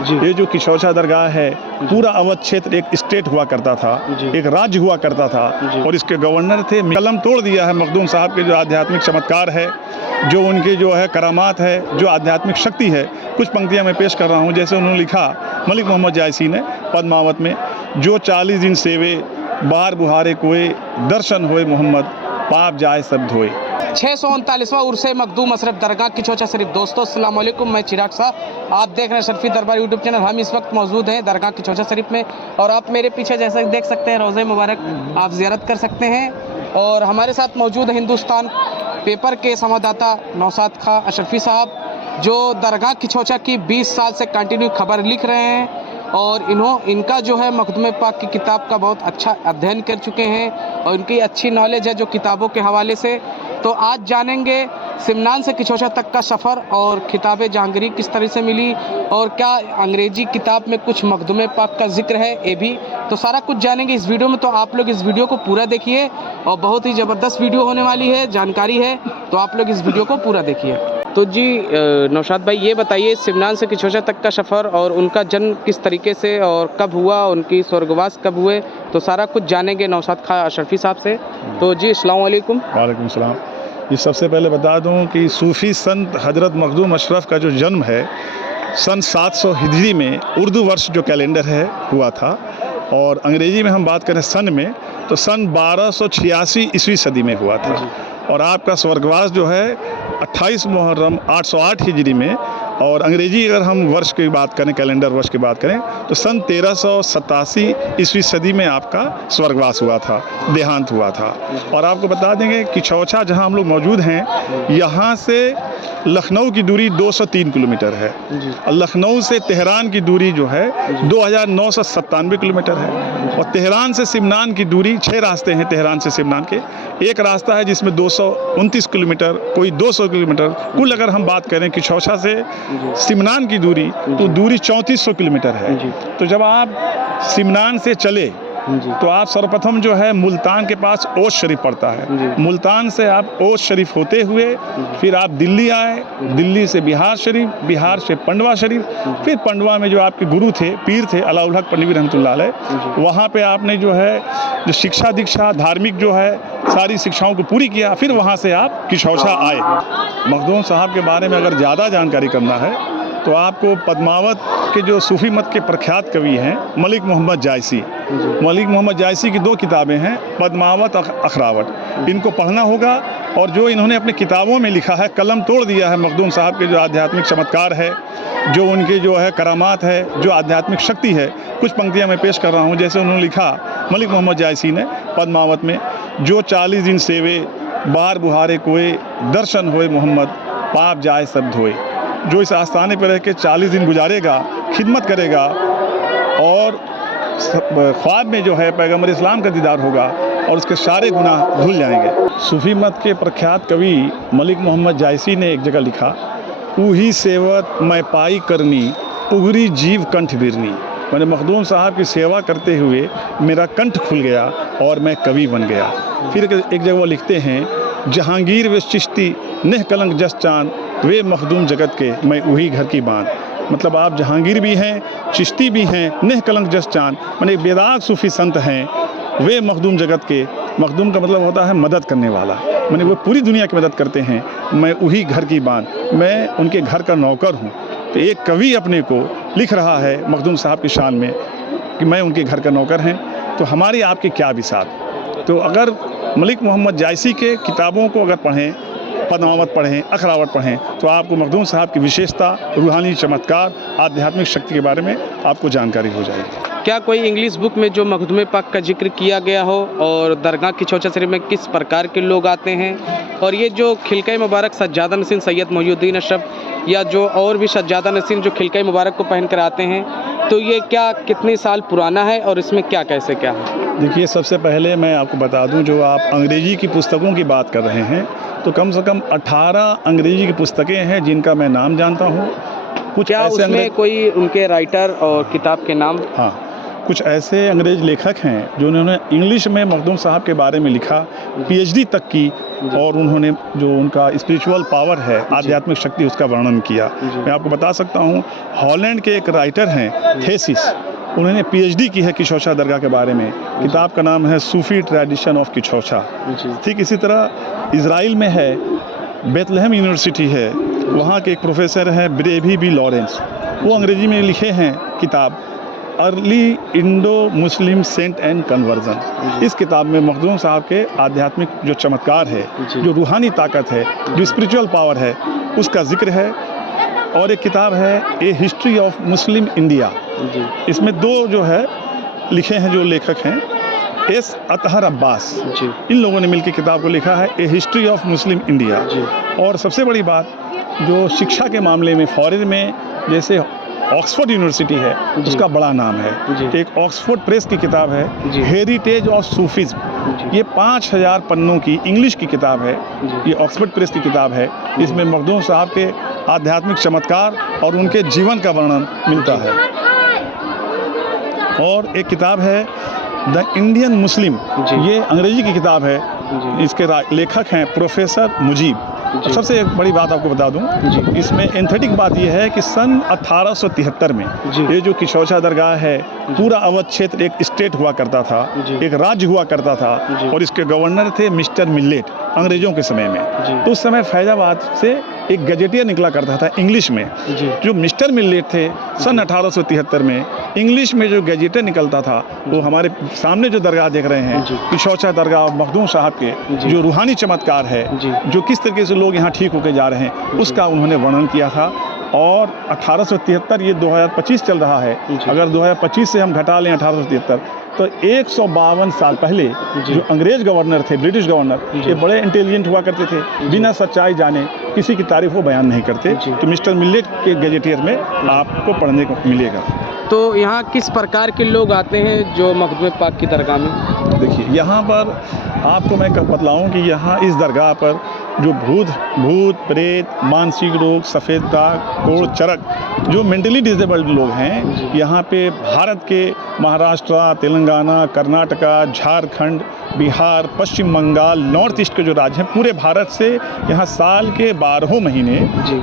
ये जो किशौछा दरगाह है, पूरा अवध क्षेत्र एक स्टेट हुआ करता था, एक राज्य हुआ करता था, और इसके गवर्नर थे। कलम तोड़ दिया है मखदूम साहब के जो आध्यात्मिक चमत्कार है, जो उनके जो है करामात है, जो आध्यात्मिक शक्ति है। कुछ पंक्तियां मैं पेश कर रहा हूं, जैसे उन्होंने लिखा मलिक मोहम्मद जायसी ने पद्मावत में, जो 40 दिन सेवे बार बुहारे कोए, दर्शन होए मोहम्मद पाप जाए सब धोए। 639वां उर्से मखदूम अशरफ दरगाह किशौछा शरीफ। दोस्तों अस्सलाम वालेकुम, मैं चिराग शाह, आप देख रहे हैं शरफी दरबार यूट्यूब चैनल। हम इस वक्त मौजूद हैं दरगाह किशौछा शरीफ में, और आप मेरे पीछे जैसा देख सकते हैं रोज़े मुबारक, आप ज़ियारत कर सकते हैं। और हमारे साथ मौजूद है हिंदुस्तान पेपर के संवाददाता नौशाद खां अशरफी साहब, जो दरगाह किशौछा की 20 साल से कंटिन्यू खबर लिख रहे हैं, और इनका जो है मखदूम पाक की किताब का बहुत अच्छा अध्ययन कर चुके हैं, और इनकी अच्छी नॉलेज है जो किताबों के हवाले से। तो आज जानेंगे सिमनान से किशौछा तक का सफ़र, और किताब जहांगीरी किस तरह से मिली, और क्या अंग्रेजी किताब में कुछ मखदूम पाक का जिक्र है, ये भी तो सारा कुछ जानेंगे इस वीडियो में। तो आप लोग इस वीडियो को पूरा देखिए, और बहुत ही ज़बरदस्त वीडियो होने वाली है, जानकारी है, तो आप लोग इस वीडियो को पूरा देखिए। तो जी नौशाद भाई, ये बताइए सिमनान से किशौछा तक का सफ़र, और उनका जन्म किस तरीके से और कब हुआ, उनकी स्वर्गवास कब हुए, तो सारा कुछ जानेंगे नौशाद खां अशरफी साहब से। तो जी अस्सलाम वालेकुम। वालेकुम सलाम। ये सबसे पहले बता दूं कि सूफ़ी संत हज़रत मखदूम अशरफ का जो जन्म है सन 700 हिजरी में, उर्दू वर्ष जो कैलेंडर है हुआ था, और अंग्रेज़ी में हम बात करें सन में, तो सन 1286 ईस्वी सदी में हुआ था। और आपका स्वर्गवास जो है 28 मुहर्रम 808 हिजरी में, और अंग्रेजी अगर हम वर्ष की बात करें, कैलेंडर वर्ष की बात करें, तो सन 1387 ईस्वी सदी में आपका स्वर्गवास हुआ था, देहांत हुआ था। और आपको बता देंगे किशौछा जहां हम लोग मौजूद हैं, यहां से लखनऊ की दूरी 203 किलोमीटर है, और लखनऊ से तेहरान की दूरी जो है 2997 किलोमीटर है, और तेहरान से सिमनान की दूरी 6 रास्ते हैं तेहरान से सिमनान के। एक रास्ता है जिसमें 229 किलोमीटर, कोई 200 किलोमीटर, कुल अगर हम बात करें किशौछा से सिमनान की दूरी, तो दूरी 3400 किलोमीटर है। तो जब आप सिमनान से चले तो आप सर्वप्रथम जो है मुल्तान के पास ओश शरीफ पड़ता है, मुल्तान से आप ओश शरीफ होते हुए फिर आप दिल्ली आए, दिल्ली से बिहार शरीफ, बिहार से पंडवा शरीफ, फिर पंडवा में जो आपके गुरु थे, पीर थे अलाउल हक पन्नवी रहमतुल्लाह अलैह, वहाँ पे आपने जो है जो शिक्षा दीक्षा धार्मिक जो है सारी शिक्षाओं को पूरी किया, फिर वहाँ से आप किशौछा आए। मखदूम साहब के बारे में अगर ज़्यादा जानकारी करना है तो आपको पद्मावत के जो सूफ़ी मत के प्रख्यात कवि हैं मलिक मोहम्मद जायसी, मलिक मोहम्मद जायसी की 2 किताबें हैं, पद्मावत अखरावट, इनको पढ़ना होगा। और जो इन्होंने अपनी किताबों में लिखा है, कलम तोड़ दिया है मखदूम साहब के जो आध्यात्मिक चमत्कार है, जो उनके जो है करामात है, जो आध्यात्मिक शक्ति है। कुछ पंक्तियां मैं पेश कर रहा हूं, जैसे उन्होंने लिखा मलिक मोहम्मद जायसी ने पद्मावत में, जो 40 दिन सेवे बार बुहारे कोए, दर्शन होए मोहम्मद पाप जाए सब धोए। जो इस आस्थाने पर रह के 40 दिन गुजारेगा, खिदमत करेगा, और ख्वाब में जो है पैगम्बर इस्लाम का दीदार होगा, और उसके सारे गुनाह धुल जाएंगे। सूफ़ी मत के प्रख्यात कवि मलिक मोहम्मद जायसी ने एक जगह लिखा, ऊही सेवत मैं पाई करनी, उगरी जीव कंठ बिरनी। मैंने मखदूम साहब की सेवा करते हुए मेरा कंठ खुल गया और मैं कवि बन गया। फिर एक जगह वो लिखते हैं, जहांगीर व चिश्ती नेह कलंक जस चांद, वे मखदूम जगत के मैं वही घर की बान। मतलब आप जहांगीर भी हैं, चिश्ती भी हैं, नेह कलंक जस चांद, मैंने बेदाग सूफ़ी संत हैं, वे मखदूम जगत के, मखदूम का मतलब होता है मदद करने वाला, मैंने वो पूरी दुनिया की मदद करते हैं, मैं वही घर की बान, मैं उनके घर का नौकर हूँ। तो एक कवि अपने को लिख रहा है मखदूम साहब की शान में कि मैं उनके घर का नौकर हैं, तो हमारी आपकी क्या बिसात। तो अगर मलिक मोहम्मद जायसी के किताबों को अगर पढ़ें, पद्मावत पढ़ें, अखरावट पढ़ें, तो आपको मखदूम साहब की विशेषता, रूहानी चमत्कार, आध्यात्मिक शक्ति के बारे में आपको जानकारी हो जाएगी। क्या कोई इंग्लिश बुक में जो मखदूम पाक का जिक्र किया गया हो, और दरगाह किशौछा शरीफ में किस प्रकार के लोग आते हैं, और ये जो खिलका मुबारक सज्जादा नसीन सैयद मोहिउद्दीन अशरफ, या जो और भी सज्जादा नसीन जो खिलका मुबारक को पहन कर आते हैं, तो ये क्या कितने साल पुराना है, और इसमें क्या कैसे क्या है? देखिए, सबसे पहले मैं आपको बता दूं, जो आप अंग्रेजी की पुस्तकों की बात कर रहे हैं, तो कम से कम 18 अंग्रेजी की पुस्तकें हैं जिनका मैं नाम जानता हूं। कुछ क्या ऐसे उसमें कोई उनके राइटर और किताब के नाम? हाँ, कुछ ऐसे अंग्रेज लेखक हैं जिन्होंने इंग्लिश में मखदूम साहब के बारे में लिखा, पीएचडी तक की, और उन्होंने जो उनका स्पिरिचुअल पावर है, आध्यात्मिक शक्ति, उसका वर्णन किया। मैं आपको बता सकता हूँ, हॉलैंड के एक राइटर हैं थेसिस, उन्होंने पीएचडी की है किछोछा दरगाह के बारे में। किताब का नाम है सूफी ट्रेडिशन ऑफ किछोछा। ठीक इसी तरह इजराइल में है, बेथलेहम यूनिवर्सिटी है, वहाँ के एक प्रोफेसर हैं ब्रेवी बी लॉरेंस, वो अंग्रेजी में लिखे हैं किताब early Indo Muslim saint and conversion. इस किताब में मखदूम साहब के आध्यात्मिक जो चमत्कार है, जो रूहानी ताकत है, जो स्पिरिचुअल पावर है, उसका जिक्र है। और एक किताब है ए हिस्ट्री ऑफ मुस्लिम इंडिया, इसमें दो जो है लिखे हैं जो लेखक हैं, एस अतहर अब्बास, इन लोगों ने मिलकर किताब को लिखा है ए हिस्ट्री ऑफ मुस्लिम इंडिया। और सबसे बड़ी बात जो शिक्षा के मामले में फॉरेन में, जैसे ऑक्सफोर्ड यूनिवर्सिटी है, उसका बड़ा नाम है। एक ऑक्सफोर्ड प्रेस की किताब है हेरिटेज ऑफ सूफीज्म, ये 5000 पन्नों की इंग्लिश की किताब है, ये ऑक्सफोर्ड प्रेस की किताब है। इसमें मखदूम साहब के आध्यात्मिक चमत्कार और उनके जीवन का वर्णन मिलता है। और एक किताब है द इंडियन मुस्लिम, ये अंग्रेजी की किताब है, इसके लेखक हैं प्रोफेसर मुजीब। सबसे एक बड़ी बात आपको बता दूं, इसमें एंथेटिक बात यह है कि सन 1873 में ये जो किछोछा दरगाह है, पूरा अवध क्षेत्र एक स्टेट हुआ करता था, एक राज्य हुआ करता था, और इसके गवर्नर थे मिस्टर मिलेट अंग्रेजों के समय में। तो उस समय फैजाबाद से एक गजेटियर निकला करता था इंग्लिश में, जो मिस्टर मिलेट थे सन 1873 में इंग्लिश में जो गजेटियर निकलता था, वो हमारे सामने जो दरगाह देख रहे हैं किछोछा दरगाह मखदूम साहब के जो रूहानी चमत्कार है, जो किस तरीके से लोग यहाँ ठीक होकर जा रहे हैं, उसका उन्होंने वर्णन किया था। और 1873 ये 2025 चल रहा है, अगर 2025 से हम घटा लें 1873 तो 152 साल पहले जो अंग्रेज गवर्नर थे, ब्रिटिश गवर्नर, ये बड़े इंटेलिजेंट हुआ करते थे, बिना सच्चाई जाने किसी की तारीफ वो बयान नहीं करते। तो मिस्टर मिलेट के गजेटियर में आपको पढ़ने को मिलेगा। तो यहाँ किस प्रकार के लोग आते हैं जो मखदूम पाक की दरगाह में? देखिए, यहाँ पर आपको मैं बतलाऊँ कि यहाँ इस दरगाह पर जो भूत प्रेत, मानसिक रोग, सफ़ेद दाग, कोढ़, चरक, जो मेंटली डिसेबल्ड लोग हैं, यहाँ पे भारत के महाराष्ट्र, तेलंगाना, कर्नाटका, झारखंड, बिहार, पश्चिम बंगाल, नॉर्थ ईस्ट के जो राज्य हैं, पूरे भारत से यहाँ साल के 12 महीने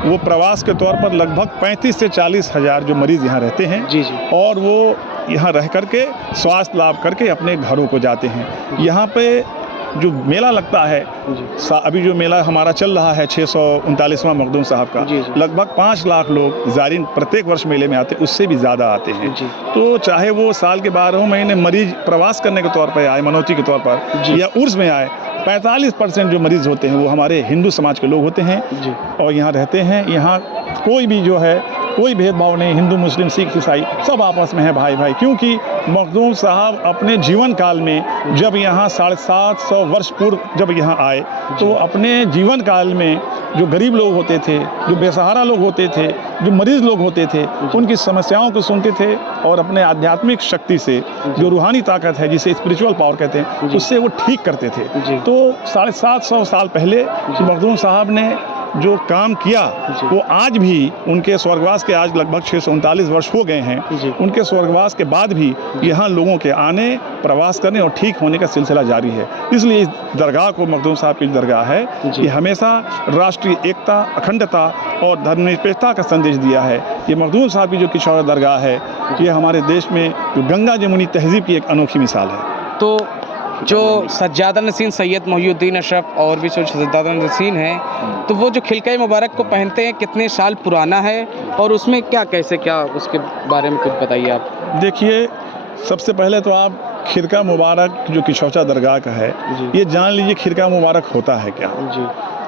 वो प्रवास के तौर पर लगभग 35 से 40 हज़ार जो मरीज़ यहाँ रहते हैं, और वो यहाँ रह करके स्वास्थ्य लाभ करके अपने घरों को जाते हैं। यहाँ पे जो मेला लगता है, अभी जो मेला हमारा चल रहा है 639वां मखदूम साहब का, लगभग 5 लाख लोग ज़ायरीन प्रत्येक वर्ष मेले में आते हैं, उससे भी ज़्यादा आते हैं। तो चाहे वो साल के 12 महीने मरीज प्रवास करने के तौर पर आए, मनौती के तौर पर, या उर्स में आए, 45% जो मरीज़ होते हैं वो हमारे हिंदू समाज के लोग होते हैं और यहाँ रहते हैं। यहाँ कोई भी जो है कोई भेदभाव नहीं, हिंदू मुस्लिम सिख ईसाई सब आपस में है भाई भाई। क्योंकि मखदूम साहब अपने जीवन काल में जब यहाँ 750 वर्ष पूर्व जब यहाँ आए, तो अपने जीवन काल में जो गरीब लोग होते थे, जो बेसहारा लोग होते थे, जो मरीज़ लोग होते थे, उनकी समस्याओं को सुनते थे और अपने आध्यात्मिक शक्ति से, जो रूहानी ताकत है जिसे स्पिरिचुअल पावर कहते हैं, उससे वो ठीक करते थे। तो 750 साल पहले मखदूम साहब ने जो काम किया वो आज भी, उनके स्वर्गवास के आज लगभग 639 वर्ष हो गए हैं, उनके स्वर्गवास के बाद भी यहाँ लोगों के आने, प्रवास करने और ठीक होने का सिलसिला जारी है। इसलिए इस दरगाह को, मखदूम साहब की दरगाह है, ये हमेशा राष्ट्रीय एकता, अखंडता और धर्मनिरपेक्षता का संदेश दिया है। ये मखदूम साहब की जो किछोछा दरगाह है, ये हमारे देश में जो गंगा जमुनी तहजीब की एक अनोखी मिसाल है। तो जो सज्जादा नसीन सैयद मोहिउद्दीन अशरफ और भी जो सज्जादा नसीन हैं, तो वो जो खिलका मुबारक को पहनते हैं, कितने साल पुराना है और उसमें क्या कैसे क्या उसके बारे में कुछ बताइए आप। देखिए, सबसे पहले तो आप खिरका मुबारक जो किछोछा दरगाह का है, ये जान लीजिए खिरका मुबारक होता है क्या।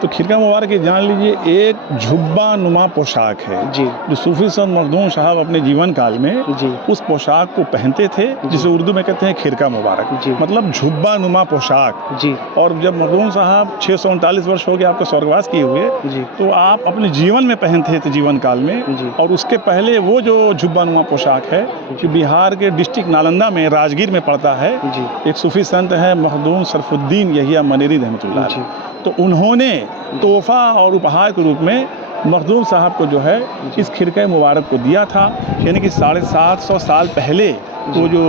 तो खिरका मुबारक ये जान लीजिए एक झुब्बा नुमा पोशाक है जो सूफी संत मखदूम साहब अपने जीवन काल में उस पोशाक को पहनते थे, जिसे उर्दू में कहते हैं खिरका मुबारक, मतलब झुब्बा नुमा पोशाक। और जब मखदूम साहब 639 वर्ष हो गए आपका स्वर्गवास किए हुए, तो आप अपने जीवन में पहनते थे जीवन काल में। और उसके पहले वो जो झुब्बा नुमा पोशाक है कि बिहार के डिस्ट्रिक्ट नालंदा में राजगीर में पड़ता है, एक सूफी संत है मखदूम शरफुद्दीन यहिया मनेरी रहमतुल्लाह, तो उन्होंने तोहफा और उपहार के रूप में मखदूम साहब को जो है इस खिरका मुबारक को दिया था। यानी कि 750 साल पहले वो जो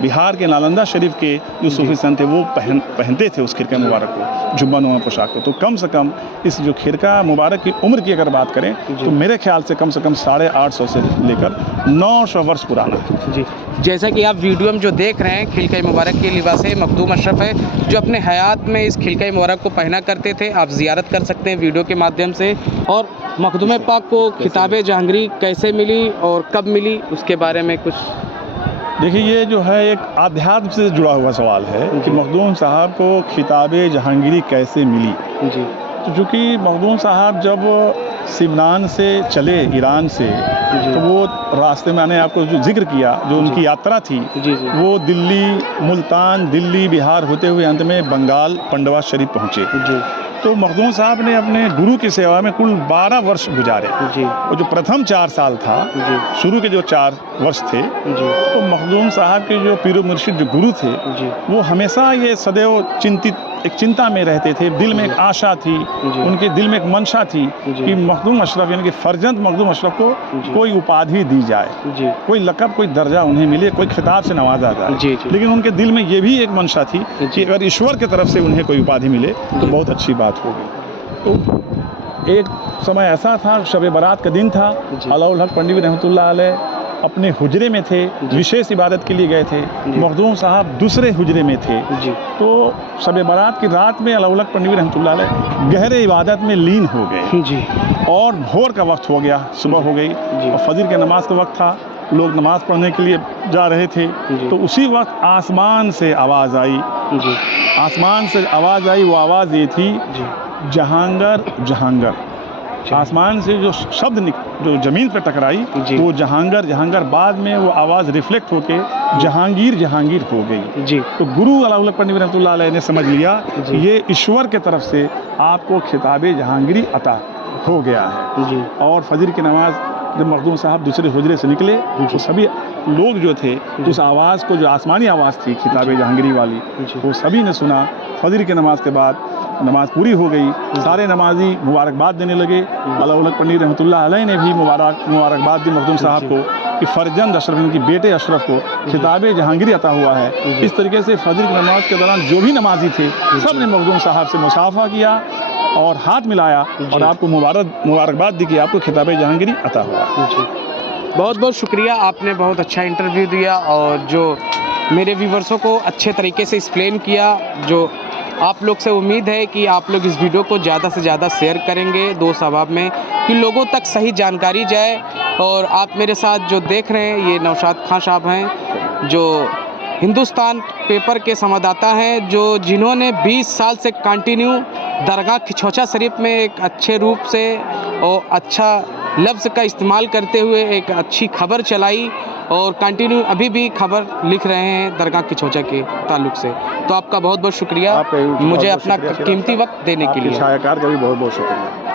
बिहार के नालंदा शरीफ के जो सूफी संत थे वो पहनते थे उस खिरका मुबारक को, जुब्बा नुमा पोशाक को। तो कम से कम इस जो खिरका मुबारक की उम्र की अगर बात करें तो मेरे ख्याल से कम 850 से लेकर 900 वर्ष पुराना है। जी, जैसा कि आप वीडियो में जो देख रहे हैं, खिलका मुबारक के लिबास है मखदूम अशरफ है, जो अपने हयात में इस खिलका मुबारक को पहना करते थे। आप ज़ियारत कर सकते हैं वीडियो के माध्यम से। और मखदूम पाक को खिताब जहांगीरी कैसे मिली और कब मिली, उसके बारे में कुछ देखिए, ये जो है एक आध्यात्म से जुड़ा हुआ सवाल है कि मखदूम साहब को खिताब जहांगीरी कैसे मिली। जी, तो चूँकि मखदूम साहब जब सिमनान से चले ईरान से, तो वो रास्ते में मैंने आपको जो जिक्र किया, जो उनकी यात्रा थी, वो दिल्ली, मुल्तान, दिल्ली, बिहार होते हुए अंत में बंगाल पंडवा शरीफ पहुँचे। तो मखदूम साहब ने अपने गुरु की सेवा में कुल 12 वर्ष गुजारे। वो जो प्रथम 4 साल था, शुरू के जो 4 वर्ष थे, तो मखदूम साहब के जो पीर मुर्शिद जो गुरु थे, वो हमेशा ये सदैव एक चिंता में रहते थे। दिल में एक आशा थी, उनके दिल में एक मंशा थी कि मखदूम अशरफ यानी कि फर्जंद मखदूम अशरफ को कोई उपाधि दी जाए, कोई लक़ब, कोई दर्जा उन्हें मिले, कोई खिताब से नवाजा जाए। लेकिन उनके दिल में ये भी एक मंशा थी कि अगर ईश्वर की तरफ से उन्हें कोई उपाधि मिले तो बहुत अच्छी बात होगी। तो एक समय ऐसा था, शब बारात का दिन था, अलाउल हक पंडित रहमतुल्लाह अलैह अपने हुजरे में थे, विशेष इबादत के लिए गए थे। मखदूम साहब दूसरे हुजरे में थे। तो शब बारात की रात में अलाउल हक पंडित रहमतुल्लाह अलैह गहरे इबादत में लीन हो गए और भोर का वक्त हो गया, सुबह हो गई और फजर के नमाज का वक्त था। लोग नमाज पढ़ने के लिए जा रहे थे। तो उसी वक्त आसमान से आवाज़ आई, आसमान से आवाज़ आई। वो आवाज़ ये थी, जहांगर जहांगर। आसमान से जो शब्द जो ज़मीन पर टकराई, वो जहांगर जहांगर, बाद में वो आवाज़ रिफ्लेक्ट होके जहांगीर जहांगीर हो गई। तो गुरु अलाउल हक पंडित रहमतुल्लाह अलैह ने समझ लिया कि ये ईश्वर के तरफ से आपको खिताब जहांगीरी अता हो गया है। और फजर की नमाज जब मखदूम साहब दूसरे हुजरे से निकले, तो सभी लोग जो थे उस आवाज़ को, जो आसमानी आवाज़ थी खिताब जहांगीरी वाली, वो सभी ने सुना। फजर की नमाज के बाद नमाज पूरी हो गई, सारे नमाजी मुबारकबाद देने लगे। अलाउल हक पंडित रहमतुल्लाह अलैह ने भी मुबारकबाद दी मखदूम साहब को कि फर्जंद अशरफ, इनकी बेटे अशरफ को खिताब जहांगीरी अता हुआ है। इस तरीके से फजर की नमाज के दौरान जो भी नमाजी थे, सब ने मखदूम साहब से मुसाफा किया और हाथ मिलाया और आपको मुबारकबाद दी कि आपको खिताब जहांगीरी अता हुआ। बहुत बहुत शुक्रिया, आपने बहुत अच्छा इंटरव्यू दिया और जो मेरे व्यूवर्सों को अच्छे तरीके से एक्सप्लेन किया। जो आप लोग से उम्मीद है कि आप लोग इस वीडियो को ज़्यादा से ज़्यादा शेयर करेंगे दोस्त अहबाब में, कि लोगों तक सही जानकारी जाए। और आप मेरे साथ जो देख रहे हैं, ये नौशाद खान साहब हैं, जो हिंदुस्तान पेपर के संवाददाता हैं, जिन्होंने 20 साल से कंटिन्यू दरगाह खिचौचा शरीफ में एक अच्छे रूप से और अच्छा लफ्ज़ का इस्तेमाल करते हुए एक अच्छी खबर चलाई और कंटिन्यू अभी भी खबर लिख रहे हैं दरगाह खिचौचा के ताल्लुक से। तो आपका बहुत बहुत शुक्रिया, मुझे अपना कीमती वक्त देने के लिए। छायाकार का भी बहुत बहुत शुक्रिया।